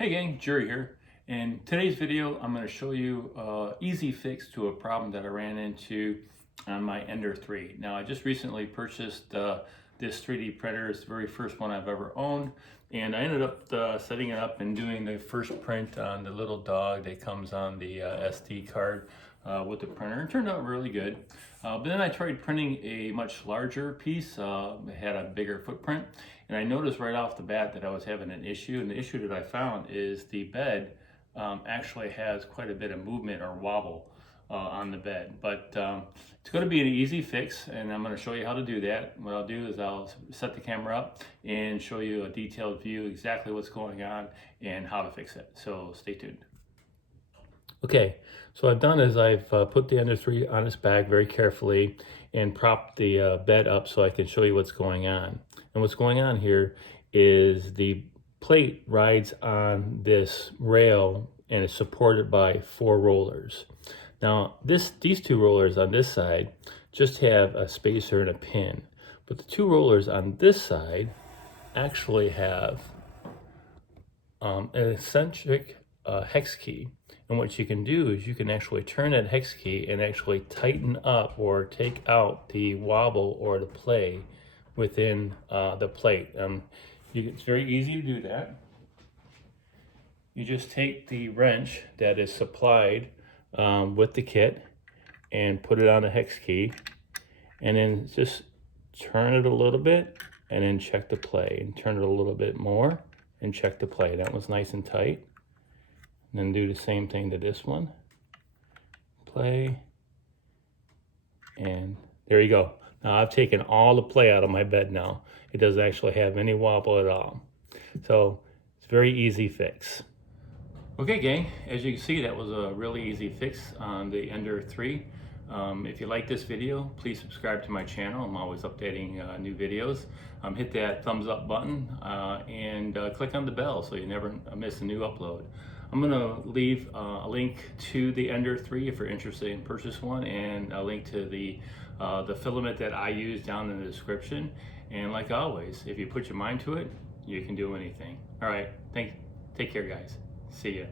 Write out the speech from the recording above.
Hey gang, Jerry here. In today's video, I'm going to show you an easy fix to a problem that I ran into on my Ender 3. Now, I just recently purchased this 3D printer. It's the very first one I've ever owned. And I ended up setting it up and doing the first print on the little dog that comes on the SD card with the printer. It turned out really good. But then I tried printing a much larger piece. It had a bigger footprint. And I noticed right off the bat that I was having an issue. And the issue that I found is the bed actually has quite a bit of movement or wobble on the bed. But it's going to be an easy fix, and I'm going to show you how to do that. What I'll do is I'll set the camera up and show you a detailed view, exactly what's going on and how to fix it. So stay tuned. Okay, so what I've done is I've put the Ender 3 on its back very carefully and propped the bed up so I can show you what's going on. And what's going on here is the plate rides on this rail and is supported by 4 rollers. Now these 2 rollers on this side just have a spacer and a pin, but the 2 rollers on this side actually have an eccentric hex key. And what you can do is you can actually turn that hex key and actually tighten up or take out the wobble or the play within the plate. It's very easy to do that. You just take the wrench that is supplied with the kit and put it on the hex key, and then just turn it a little bit and then check the play, and turn it a little bit more and check the play. That one's nice and tight. And then do the same thing to this one. Play. And there you go. Now I've taken all the play out of my bed now. It doesn't actually have any wobble at all. So it's a very easy fix. Okay gang, as you can see, that was a really easy fix on the Ender 3. If you like this video, please subscribe to my channel. I'm always updating new videos. Hit that thumbs up button and click on the bell so you never miss a new upload. I'm going to leave a link to the Ender 3 if you're interested in purchase one, and a link to the filament that I use down in the description. And like always, if you put your mind to it, you can do anything. All right, take care guys. See ya.